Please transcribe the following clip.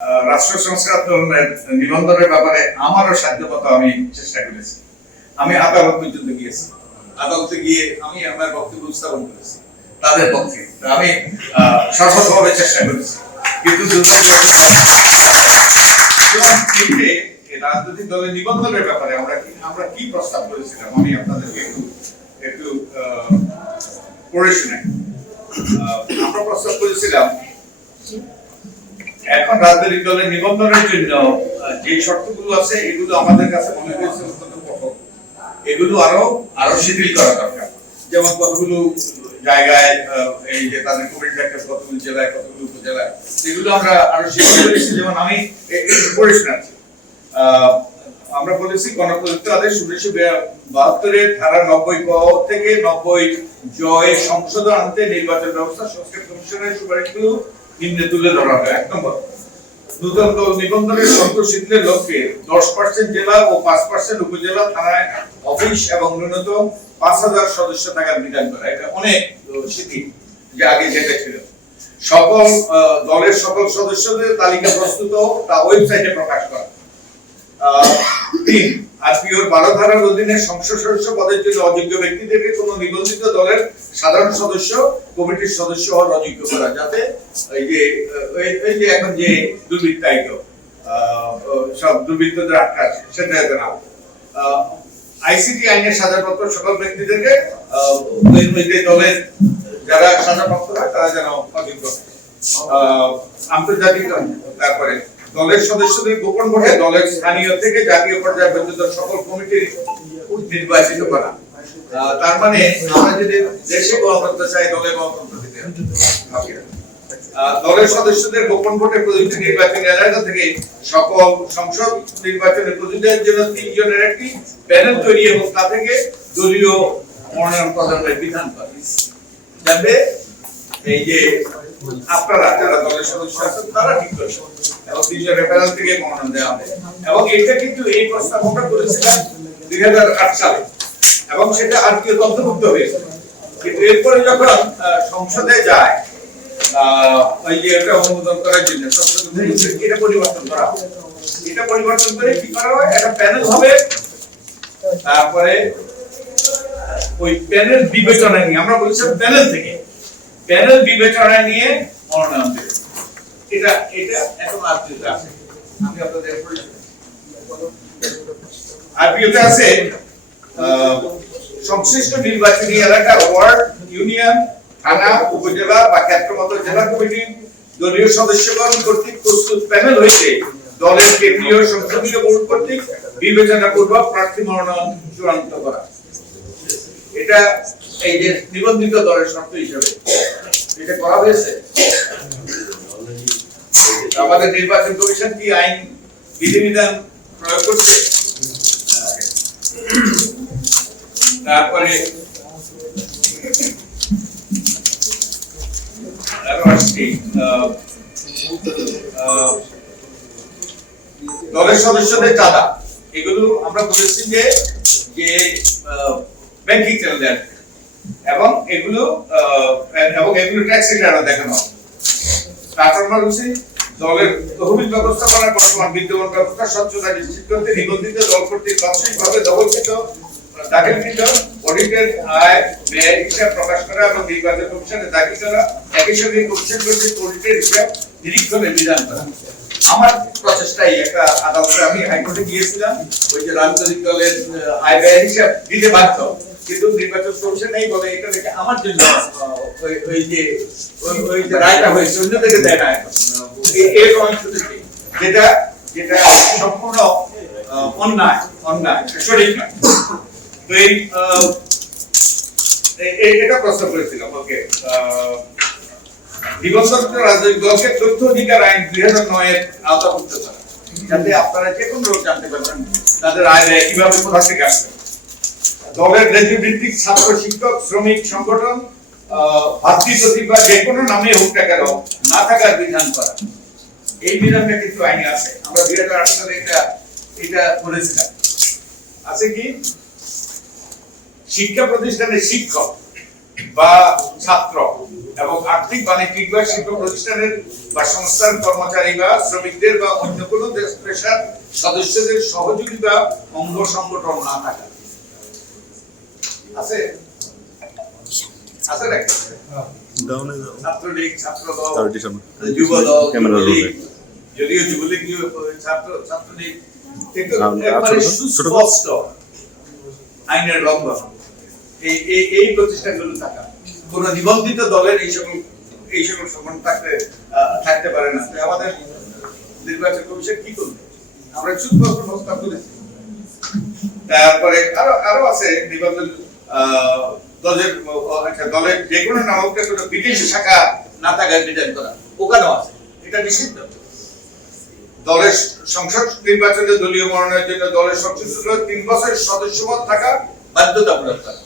রাষ্ট্র সংস্কার আন্দোলনের নিবন্ধনের ব্যাপারে আমারও সাধ্যমতো আমি চেষ্টা করেছি। আমি আদালত পর্যন্ত গিয়েছি, আদালতে গিয়ে আমি আমার বক্তব্য উপস্থাপন করেছি তাদের পক্ষে। আমি সর্বতভাবে চেষ্টা করেছি, কিন্তু রাজনৈতিক দলের নিবন্ধনের ব্যাপারে আমরা কি প্রস্তাব করেছিলাম আমি আপনাদেরকে একটু পড়ে শোনাই। আমরা প্রস্তাব করেছিলাম, এখন রাজনৈতিক দলের নিবন্ধনের জন্য যে শর্তগুলো আছে এগুলো আমাদের কাছে মনে হয়েছে অত্যন্ত কঠোর। এগুলো আরো শিথিল করা দরকার। যেমন কতগুলো জায়গায় এই যে তাদের কমিটি থাকে, কতগুলো জেলায়, কতগুলো উপজেলায়, এগুলো আমরা আরো শিথিল করেছি। যেমন আমি পড়ে শোনাচ্ছি। আমরা বলেছি, গণপ্রজাতন্ত্রী আদেশ 1972 ধারা 90 ক থেকে 90 জ এর সংশোধন আনতে নির্বাচন ব্যবস্থা সংস্কার কমিশনের সুপারিশগুলো নিম্নে তুলে ধরা হয়। 1 নম্বর, নতুন দল নিবন্ধনের শর্ত শিথিলের লক্ষ্যে 10% জেলা ও 5% উপজেলা থানায় অফিস এবং ন্যূনতম 5000 সদস্য থাকার বিধান করা। এটা অনেক শিথিল, যে আগে যেটা ছিল। সকল দলের সকল সদস্যদের তালিকা প্রস্তুত তা ওয়েবসাইটে প্রকাশ করা। 3, আরপিওর 12 ধারার অধীনে সংসদ সদস্য পদের জন্য অযোগ্য ব্যক্তিদেরকে কোনো নিবন্ধিত দলের সাধারণ সদস্য কমিটির সদস্য হওয়ার অযোগ্য করা, যাতে এই যে এখন যে দুর্বৃত্তায়িত সব দুর্বৃত্তদের আটকা আছে সেটা যাতে না। আইসিটি আইনের সাজাপ্রাপ্ত সকল ব্যক্তিদেরকে ওই দলের যারা সাজাপ্রাপ্ত হয় তারা যেন অযোগ্য। আন্তর্জাতিক, তারপরে দলের সদস্যদের গোপন ভোটে দলের স্থানীয় থেকে জাতীয় পর্যায়ে পর্যন্ত সকল কমিটি নির্বাচিত করা। তার মানে আমরা যদি দেশে গণতন্ত্র চাই, দলে গণতন্ত্র দিতে হবে। দলের সদস্যদের গোপন ভোটে প্রতিটি নির্বাচনী এলাকা থেকে সকল সংসদ নির্বাচনে প্রতিনিধিদের জন্য 3 জনের একটি প্যানেল তৈরি এবং তা থেকে দলীয় মনোনয়ন প্রদানের বিধান করা, যাতে এই যে আপনারা যারা দলের সদস্য আছেন তারা ঠিক করছেন এবং 3 জনের প্যানেল থেকে মনোনয়ন দেওয়া হবে। এবং এটা কিন্তু এই প্রস্তাব আমরা করেছিলাম 2008 সালে এবং সেটা আরটিও তথ্যভুক্ত হয়েছে। কিন্তু এরপরে যখন সংসদে যায় ওই যে এটা অনুমোদন করার জন্য এটা পরিবর্তন করা হয়। এটা পরিবর্তন করে কি করা হয়, একটা প্যানেল হবে, তারপরে ওই প্যানেল বিবেচনা নিয়ে, আমরা বলছিলাম প্যানেল বিবেচনা নিয়ে মনোনয়ন দেবে। এটা এখন আরটিওতে আছে। আমি আপনাদের আরটিওতে আছে সংশ্লিষ্ট নির্বাচনী এলাকা, ওয়ার্ড, ইউনিয়ন, থানা, উপজেলা বা ক্ষেত্রমত জেলা কমিটি দলীয় সদস্যগণ কর্তৃক প্রস্তুত প্যানেল হইতে দলের কেন্দ্রীয় সংসদীয় বোর্ড কর্তৃক বিবেচনা পূর্বক প্রার্থী মনোনয়ন চূড়ান্ত করা। এটা এই যে নিবন্ধিত দলের শর্ত হিসেবে এটা করা হয়েছে। আমাদের নির্বাচন কমিশন কি আইন বিধিবিধান প্রয়োগ করছে? তারপরে দলের সদস্যদের চাঁদা, এগুলো আমরা বলেছি যে ব্যাংকিং চ্যানেল এবং এগুলো ট্যাক্স রিটার্ন দেখানো। তারপর আমরা বলছি দলের তহবিল ব্যবস্থাপনার বর্তমান বিদ্যমান ব্যবস্থা স্বচ্ছতা নিশ্চিত করতে নিবন্ধিত দল কর্তৃক বার্ষিকভাবে দাখিলকৃত অডিটের আয় ব্যয় হিসাব প্রকাশ করা এবং নির্বাচন কমিশনে দাখিল করা, একই সঙ্গে কমিশন কর্তৃক অডিটের হিসাব নিরীক্ষণের বিধান করা। আমার প্রচেষ্টাই একটা আদালতে আমি হাইকোর্টে গিয়েছিলাম, ওই যে রাজনৈতিক দলের আয় ব্যয় হিসাব দিতে বাধ্য, কিন্তু নির্বাচন কমিশন এই বলে এটা দেখে আমার জন্য ওই যে রায়টা হয়েছে অন্য থেকে দেয় না, এরকম যেটা সম্পূর্ণ অন্যায় সঠিক নয়। তো এটা প্রশ্ন করেছিলাম। ওকে, নিবন্ধিত রাজনৈতিক দলকে তথ্য অধিকার আইন 2009 এর আওতাভুক্ত করা, যাতে আপনারা যে কোনো লোক জানতে পারবেন তাদের আয় ব্যয় কিভাবে কোথা থেকে আসবে। দলের রেজিভিত্তিক ছাত্র, শিক্ষক, শ্রমিক সংগঠন, ভাতৃপ্রতীক বা যে কোনো নামে হোক না কেন না থাকার বিধান করা। এই বিধানটা কিন্তু আইনে আছে। আমরা 2008 সালে এটা করেছিলাম। আছে কি, শিক্ষা প্রতিষ্ঠানের শিক্ষক বা ছাত্র এবং আর্থিক বাণিজ্যিক বা শিক্ষা প্রতিষ্ঠানের বা সংস্থার কর্মচারী বা শ্রমিকদের বা অন্য কোনো পেশার সদস্যদের সহযোগী বা অঙ্গ সংগঠন না থাকা। আছে আছে নাকি? ছাত্রলীগ, ছাত্রদল, যুবদল, যুবলীগ, যদিও যুবলীগ ছাত্রলীগ কিন্তু একবারে সুস্পষ্ট আইনের লঙ্ঘন এই প্রতিষ্ঠানগুলো থাকা। কোন নিবন্ধিত দলের এই সকল সংগঠন থাকতে পারে না। আমাদের নির্বাচন কমিশন কি করবে? আমরা সুস্পষ্ট প্রস্তাব করেছি। তারপরে আরো আছে নিবন্ধন দলের যে কোনো নামকে কোনো বিদেশি শাখা না থাকার বিধান করা, ওখানেও আছে, এটা নিষিদ্ধ। দলের সংসদ নির্বাচনে দলীয় মনোনয়নের জন্য দলের সংসদ 3 বছর সদস্যপদ থাকা বাধ্যতামূলক করা,